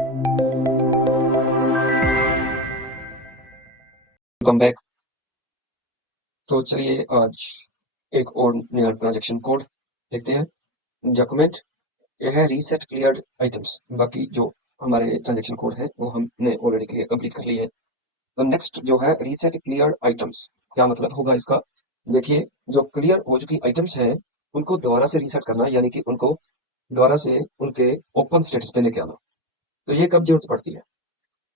Welcome back. तो चलिए आज एक और नया ट्रांजैक्शन कोड देखते हैं। डॉक्यूमेंट यह है रीसेट क्लियर्ड आइटम्स। बाकी जो हमारे ट्रांजैक्शन कोड है वो हमने ऑलरेडी क्लियर कंप्लीट कर लिए हैं। तो नेक्स्ट जो है रीसेट क्लियर्ड आइटम्स, क्या मतलब होगा इसका? देखिए, जो क्लियर हो चुकी आइटम्स हैं उनको दोबारा से रीसेट करना, यानी कि उनको दोबारा से उनके ओपन स्टेटस पे लेके आना। तो ये कब जरूरत पड़ती है?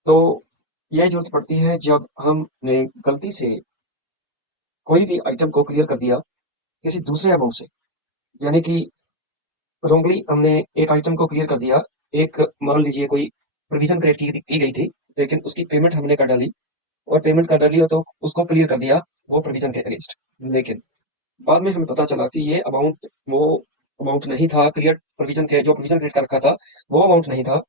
तो यह जरूरत पड़ती है जब हमने गलती से कोई भी आइटम को क्लियर कर दिया किसी दूसरे अमाउंट से, यानी कि रॉन्गली हमने एक आइटम को क्लियर कर दिया। एक मान लीजिए कोई प्रोविजन क्रिएट की गई थी, लेकिन उसकी पेमेंट हमने कर डाली, और पेमेंट कर डाली हो तो उसको क्लियर कर दिया वो प्रोविजन के अगेंस्ट। लेकिन बाद में हमें पता चला कि ये अमाउंट वो अमाउंट नहीं था, क्लियर प्रोविजन के जो प्रोविजन क्रिएट कर रखा था वो अमाउंट नहीं था।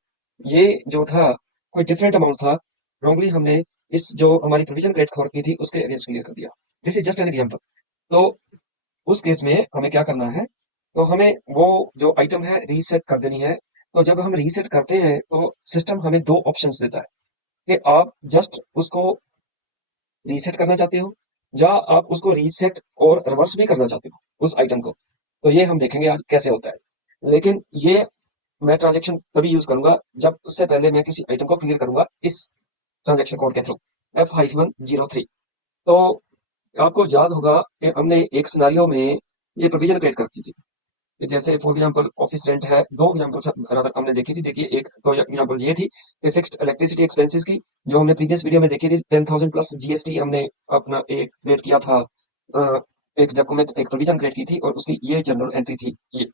ये जो था कोई डिफरेंट अमाउंट था। रॉन्गली हमने इस जो हमारी प्रोविजन क्रिएट कर रखी थी उसके अगेंस्ट क्लियर कर दिया। This is just an example. तो उस केस में हमें क्या करना है? तो हमें वो जो आइटम है रीसेट कर देनी है। तो जब हम रीसेट करते हैं तो सिस्टम हमें दो ऑप्शंस देता है कि आप जस्ट उसको रीसेट करना चाहते हो, या आप उसको रीसेट और रिवर्स भी करना चाहते हो उस आइटम को। तो ये हम देखेंगे आज कैसे होता है। लेकिन ये मैं ट्रांजेक्शन तभी यूज करूंगा जब उससे पहले मैं किसी आइटम को क्लियर करूंगा इस ट्रांजेक्शन कोड के थ्रू F-03। तो आपको याद होगा कि हमने एक सिनारियो में ये प्रोविजन क्रिएट कर दी थी कि जैसे फॉर एग्जांपल ऑफिस रेंट है। दो एग्जांपल हमने देखी थी। देखिए, एक तो एग्जांपल ये थी कि फिक्स्ड इलेक्ट्रिसिटी एक्सपेंसेस की, जो हमने प्रीवियस वीडियो में देखी थी। 10,000 प्लस जीएसटी हमने अपना एक क्रिएट किया था। एक डॉक्यूमेंट एक प्रोविजन क्रिएट की थी और उसकी ये जनरल एंट्री थी ये।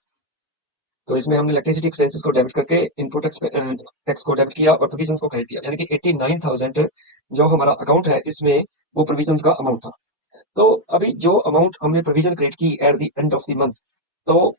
तो इसमें हमने इलेक्ट्रिसिटी एक्सपेंसेस को डेबिट करके इनपुट टैक्स को डेबिट किया और प्रोविजंस को क्रेडिट किया, यानी कि 89,000 जो हमारा अकाउंट है इसमें वो प्रोविजंस का अमाउंट था। तो अभी जो अमाउंट हमने प्रोविजन क्रिएट की at the end of the month, तो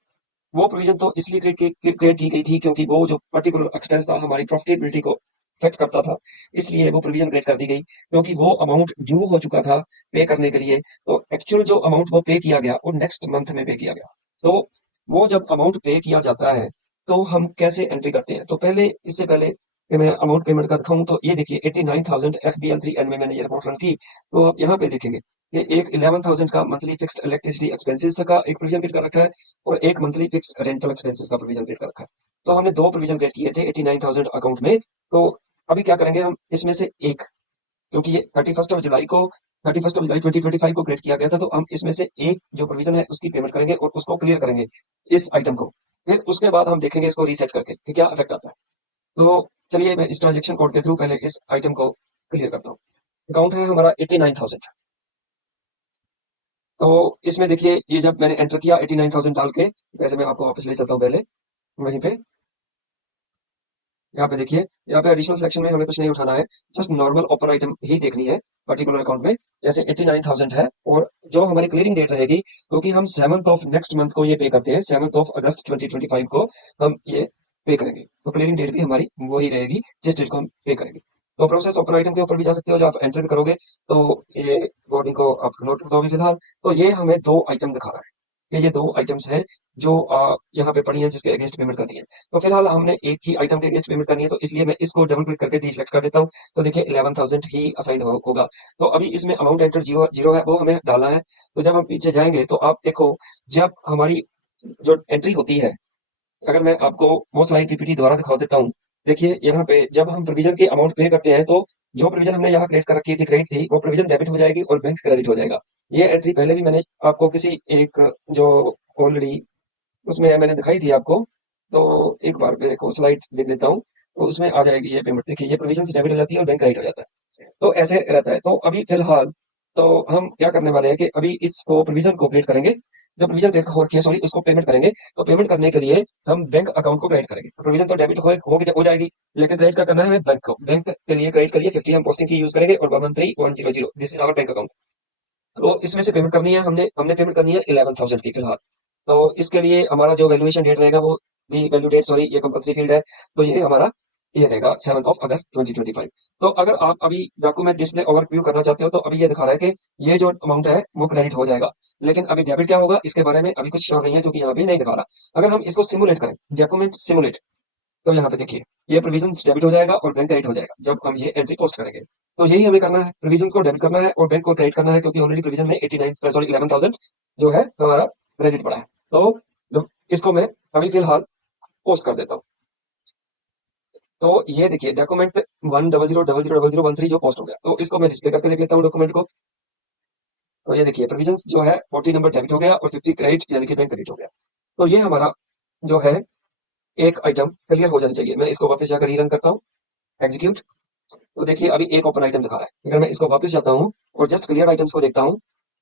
वो प्रोविजन तो इसलिए क्रिएट की गई थी क्योंकि वो जो पर्टिकुलर एक्सपेंस था हमारी प्रॉफिटेबिलिटी को इफेक्ट करता था। इसलिए वो प्रोविजन क्रिएट कर दी गई क्योंकि वो अमाउंट ड्यू हो चुका था पे करने के लिए। तो एक्चुअल जो अमाउंट वो पे किया गया वो नेक्स्ट मंथ में पे किया गया। तो वो जब अमाउंट पे किया जाता है तो हम कैसे एंट्री करते हैं? तो पहले इससे पहले कि मैं अमाउंट पेमेंट का दिखाऊं, तो ये देखिए 89,000 FBL3N में मैंने ये अमाउंट रन की। तो आप यहाँ पे देखेंगे कि एक 11,000 का मंथली फिक्स्ड इलेक्ट्रिसिटी एक्सपेंसेस का एक प्रोविजन क्रिएट कर रखा है, और एक मंथली फिक्स्ड रेंटल एक्सपेंसेस का प्रोविजन क्रिएट कर रखा है। तो हमने दो प्रोविजन क्रिएट किए थे 89,000 अकाउंट में। तो अभी क्या करेंगे हम इसमें से एक, क्योंकि ये 31 ऑफ जुलाई 2025 को क्रिएट किया गया था, तो हम इसमें से एक जो प्रोविजन है उसकी पेमेंट करेंगे और उसको क्लियर करेंगे इस आइटम को। फिर उसके बाद हम देखेंगे इसको रीसेट करके कि क्या इफेक्ट आता है। तो चलिए मैं इस ट्रांजेक्शन कोड के थ्रू पहले इस आइटम को क्लियर करता हूँ। अकाउंट है हमारा 89,000। तो इसमें देखिए ये जब मैंने एंटर किया 89,000 डाल के, वैसे मैं आपको वापस ले चलता हूँ पहले वहीं पे। यहाँ पे देखिए, यहाँ पे एडिशनल सिलेक्शन में हमें कुछ नहीं उठाना है, जस्ट नॉर्मल ओपन आइटम ही देखनी है पर्टिकुलर अकाउंट में। जैसे 89,000 है और जो हमारी क्लियरिंग डेट रहेगी, क्योंकि हम 7th ऑफ नेक्स्ट मंथ को ये पे करते हैं, 7th ऑफ अगस्त 2025 को हम ये पे करेंगे। तो क्लियरिंग डेट भी हमारी वही रहेगी जिस डेट को हम पे करेंगे। तो प्रोसेस ओपन आइटम के ऊपर भी जा सकते हो, जब आप एंटर भी करोगे तो ये वर्डिंग को आप नोट करते हो फिलहाल। तो ये हमें दो आइटम दिखा रहा है कि ये दो आइटम्स हैं जो यहाँ पे पड़ी हैं जिसके अगेंस्ट पेमेंट करनी है। तो फिलहाल हमने एक ही आइटम के अगेंस्ट पेमेंट करनी है, तो इसलिए मैं इसको डबल क्लिक करके डिलीट कर देता हूँ। तो देखिए 11,000 ही असाइन होगा। तो अभी इसमें अमाउंट एंटर जीरो जीरो है, वो हमें डालना है। तो जब हम पीछे जाएंगे तो आप देखो, जब हमारी जो एंट्री होती है, अगर मैं आपको वो स्लाइड पीपीटी द्वारा दिखा देता हूँ। देखिए यहाँ पे जब हम प्रोविजन की अमाउंट पे करते हैं तो जो प्रोविजन हमने यहाँ क्रिएट कर रखी थी, क्रेडिट थी, वो प्रोविजन डेबिट हो जाएगी और बैंक क्रेडिट हो जाएगा। ये एंट्री पहले भी मैंने आपको किसी एक जो ऑलरेडी उसमें मैंने दिखाई थी आपको। तो एक बार मेरे को स्लाइड देख लेता हूँ, तो उसमें आ जाएगी ये पेमेंट। देखिए ये प्रोविजन से डेबिट हो जाती है और बैंक क्रेडिट हो जाता है। तो ऐसे रहता है। तो अभी फिलहाल तो हम क्या करने वाले हैं कि अभी इसको प्रोविजन को क्रिएट करेंगे, जो प्रोविजन क्रिएट हो रखी है, सॉरी, उसको पेमेंट करेंगे। तो पेमेंट करने के लिए हम बैंक अकाउंट को क्रेडिट करेंगे। प्रोविजन तो डेबिट हो जाएगी, लेकिन क्रेडिट का करना है हमें बैंक को। बैंक के लिए क्रेडिट करिए 50 हम पोस्टिंग की यूज करेंगे और 113,100 this is our bank account. तो इसमें से पेमेंट करनी है, हमने हमने पेमेंट करनी है 11,000 की फिलहाल। तो इसके लिए हमारा जो वैल्यूएशन डेट रहेगा वो भी वैल्यू डेट, सॉरी, ये कंपल्सरी फील्ड है। तो ये हमारा ये रहेगा 7th ऑफ अगस्त 2025। तो अगर आप अभी डॉक्यूमेंट डिस्प्ले ओवरव्यू करना चाहते हो तो अभी ये दिखा रहा है कि ये जो अमाउंट है वो क्रेडिट हो जाएगा। लेकिन अभी डेबिट क्या होगा इसके बारे में अभी कुछ श्योर नहीं है, क्योंकि यहाँ भी नहीं दिखा रहा। अगर हम इसको सिमुलेट करें, डॉक्यूमेंट सिमुलेट, तो यहाँ पे देखिए ये प्रोविजन डेबिट हो जाएगा और बैंक क्रेडिट हो जाएगा जब हम ये एंट्री पोस्ट करेंगे। तो यही हमें करना है, प्रोविजन को डेबिट करना है और बैंक को क्रेडिट करना है, क्योंकि ऑलरेडी प्रोविजन में 11,000 जो है हमारा क्रेडिट पड़ा है। तो इसको मैं अभी फिलहाल पोस्ट कर देता हूँ। तो ये देखिए डॉक्यूमेंट 100000013 जो पोस्ट हो गया, तो इसको मैं डिस्प्ले करके देख लेता हूँ डॉक्यूमेंट को। तो ये देखिए प्रोविजन जो है 40 नंबर डेबिट हो गया और 50 क्रेडिट यानी कि बैंक क्रेडिट हो गया। तो ये हमारा जो है एक आइटम क्लियर हो जानी चाहिए। मैं इसको वापस जाकर रीरन करता हूँ, एग्जीक्यूट। तो देखिए अभी एक ओपन आइटम दिखा रहा है। अगर मैं इसको वापस जाता हूँ और जस्ट क्लियर आइटम्स को देखता हूँ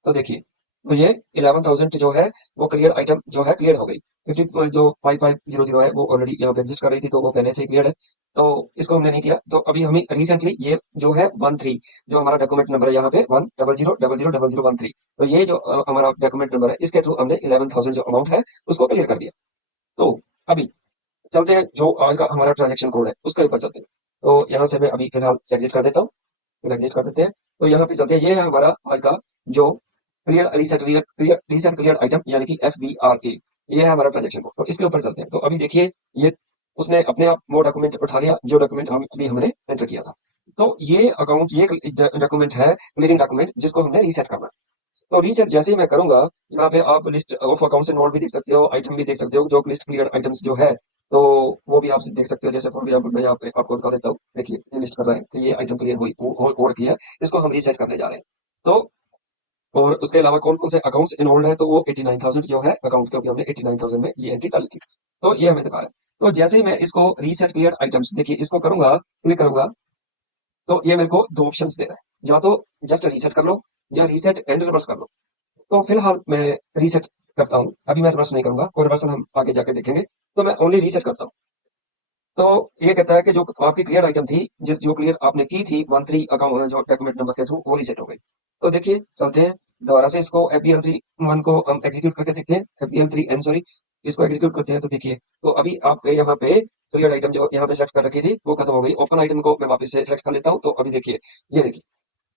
तो देखिए तो ये 11,000 जो है वो क्लियर आइटम जो है क्लियर हो गई। 50 जो 5500 है वो ऑलरेडी यहाँ पे एग्जिस्ट कर रही थी, तो वो पहले से ही क्लियर है, तो इसको हमने नहीं किया। तो अभी हमें रिसेंटली ये जो है 13 जो हमारा डॉक्यूमेंट नंबर है यहाँ पे 100000013, तो ये जो हमारा डॉक्यूमेंट नंबर है इसके थ्रू हमने 11,000 जो अमाउंट है उसको क्लियर कर दिया। तो अभी चलते हैं जो आज का हमारा ट्रांजेक्शन कोड है उसके ऊपर चलते हैं। तो यहाँ से मैं अभी फिलहाल एग्जिट कर देता हूँ, एग्जिट कर देते हैं। तो यहाँ पे चलते हैं, ये है हमारा आज का जो रीसेंट क्लियर आइटम यानी कि FBRA, ये है हमारा ट्रांजेक्शन कोड। तो इसके ऊपर चलते हैं। तो अभी देखिए ये उसने अपने आप वो डॉक्यूमेंट उठा लिया जो डॉक्यूमेंट हम अभी हमने एंटर किया था। तो ये अकाउंट ये डॉक्यूमेंट है क्लियरिंग डॉक्यूमेंट जिसको हमने रीसेट करना है। तो रीसेट जैसे ही मैं करूंगा, यहाँ पे आप लिस्ट ऑफ अकाउंट से नोट भी देख सकते हो, आइटम भी देख सकते हो, जो लिस्ट क्लियर आइटम्स जो है तो वो भी आप देख सकते हो। जैसे फॉर एग्जाम्पल मैं यहाँ पे आपको दिखा देता हूँ, देखिए ये लिस्ट कर रहा है कि ये आइटम क्लियर हुई हो रखी है, इसको हम रीसेट करने जा रहे हैं। तो और उसके अलावा कौन कौन से अकाउंट्स इन्वॉल्व है, तो वो 89,000 जो है अकाउंट, क्योंकि हमने 89,000 में ये एंट्री डाली थी। तो ये हमें दिखा रहा है। तो जैसे ही मैं इसको रीसेट क्लियर आइटम्स देखिए इसको करूंगा, क्लिक करूंगा, तो ये मेरे को दो ऑप्शंस दे रहा है, या तो जस्ट रीसेट कर लो या रीसेट एंड रिवर्स कर लो। तो फिलहाल मैं रीसेट करता हूँ, अभी मैं रिवर्स नहीं करूंगा, कोई रिवर्सल हम आगे जाके देखेंगे। तो मैं ओनली रीसेट करता हूँ। तो ये कहता है कि जो आपकी क्लियर आइटम थी, जिस जो क्लियर आपने की थी 13 अकाउंट जो डॉक्यूमेंट नंबर के थ्रू, वो रीसेट हो गई। तो देखिए चलते हैं दोबारा से इसको FBL3 1 को हम एग्जीक्यूट करके देखते हैं, FBL3 सॉरी, इसको एग्जीक्यूट करते हैं। तो देखिए तो अभी आपके यहाँ पे क्लियर आइटम जो यहाँ पे सेलेक्ट कर रखी थी वो खत्म हो गई। ओपन आइटम को मैं वापस से सेलेक्ट कर लेता हूँ। तो अभी देखिए ये देखिए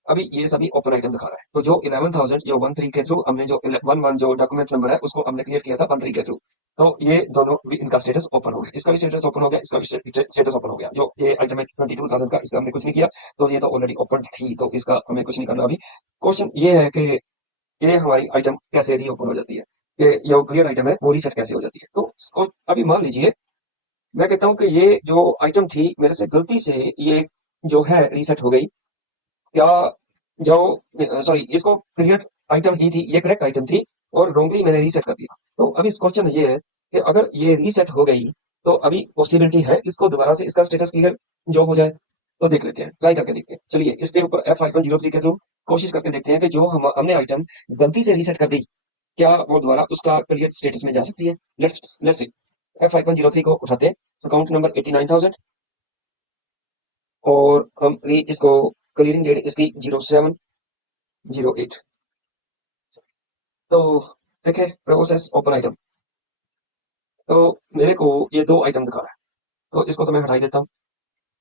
अभी ये सभी ओपन आइटम दिखा रहा है। तो जो 11,000 जो 13 के थ्रू हमने जो 11 जो डॉक्यूमेंट नंबर है उसको हमने क्लियर किया था 13 के थ्रू, तो ये दोनों भी इनका स्टेटस ओपन हो गया, इसका भी स्टेटस ओपन हो गया, इसका भी स्टेटस ओपन हो गया। जो ये आइटम है 22,000 का, इसका हमने कुछ नहीं किया, तो ये तो ऑलरेडी ओपन थी, तो इसका हमें कुछ नहीं करना। अभी क्वेश्चन ये है कि ये हमारी आइटम कैसे रीओपन हो जाती है, कि ये क्लियर आइटम है वो रीसेट कैसे हो जाती है। तो अभी मान लीजिए मैं कहता हूँ कि ये जो आइटम थी मेरे से गलती से ये जो है रीसेट हो गई, क्या जो सॉरी इसको क्लियर आइटम ही थी, ये करेक्ट आइटम थी और रॉन्गली मैंने रीसेट कर दिया। तो अभी इस क्वेश्चन ये है कि अगर ये रीसेट हो गई तो अभी पॉसिबिलिटी है इसको दोबारा से इसका स्टेटस क्लियर जो हो जाए। तो देख लेते हैं, ट्राई करके देखते हैं। चलिए इसके ऊपर F-03 के थ्रू कोशिश करके देखते हैं कि जो हमने आइटम गलती से रीसेट कर दी, क्या वो दोबारा उसका क्लियर स्टेटस में जा सकती है। Let's let's see. F-03 को उठाते हैं, अकाउंट नंबर 89,000 और हम इसको क्लियरिंग डेट इसकी 0708। तो देखे प्रोसेस ओपन आइटम, तो मेरे को ये दो आइटम दिखा रहा है, तो इसको तो मैं हटा ही देता हूँ।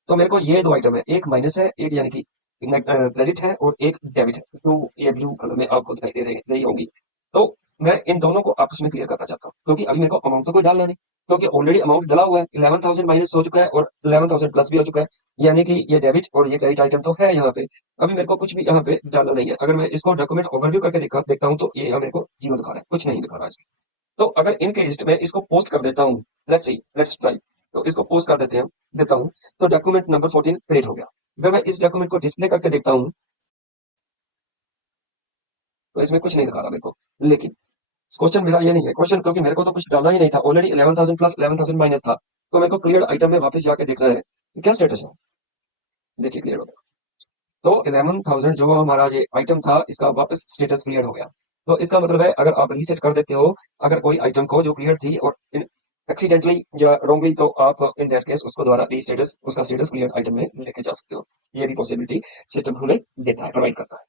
तो मेरे को ये दो आइटम है, एक माइनस है, एक यानी कि क्रेडिट है और एक डेबिट है, तो ये ब्लू कलर में आपको दिखाई दे रही होंगी। तो मैं इन दोनों को आपस में क्लियर करना चाहता हूँ, क्योंकि अभी मेरे को अमाउंट तो कोई डालना नहीं, क्योंकि ऑलरेडी अमाउंट डाला हुआ है, 11,000 माइनस हो चुका है और 11,000 प्लस भी हो चुका है, यानी कि ये डेबिट और ये क्रेडिट आइटम तो है यहाँ पे। अभी मेरे को कुछ भी यहाँ पे डालना नहीं है। अगर मैं इसको डॉक्यूमेंट ओवरव्यू करके देखता हूँ तो ये यहाँ मेरे को जीरो दिखा रहा है, कुछ नहीं दिखा रहा है इसमें। तो अगर इनके लिस्ट में इसको पोस्ट कर देता हूँ, लेट्स सी, लेट्स ट्राई। तो इसको पोस्ट कर देता हूँ, तो डॉक्यूमेंट नंबर 14 क्रिएट हो गया। अगर मैं इस डॉक्यूमेंट को डिस्प्ले करके देखता हूँ तो इसमें कुछ नहीं दिखा रहा मेरे को। लेकिन क्वेश्चन मेरा ये नहीं है, क्वेश्चन क्योंकि मेरे को तो कुछ डालना ही नहीं था, ऑलरेडी 11,000 प्लस 11,000 माइनस था, तो मेरे को क्लियर आइटम में वापस जाके देखना है कि क्या स्टेटस है। देखिए क्लियर हो गया। तो 11,000 जो हमारा ये आइटम था इसका वापस स्टेटस क्लियर हो गया। तो इसका मतलब है अगर आप रीसेट कर देते हो अगर कोई आइटम को जो क्लियर थी और एक्सीडेंटली या रॉन्गली, तो आप इन दैट केस उसको दोबारा रीस्टेटस उसका स्टेटस क्लियर आइटम में लेके जा सकते हो। ये भी पॉसिबिलिटी सिस्टम हमें देता है, प्रोवाइड करता है।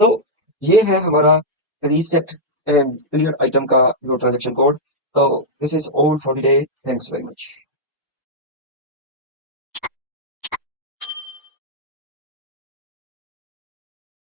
तो ये है हमारा रीसेट एंड क्लियर आइटम का जो ट्रांजेक्शन कोड। तो this is all for today, thanks very much.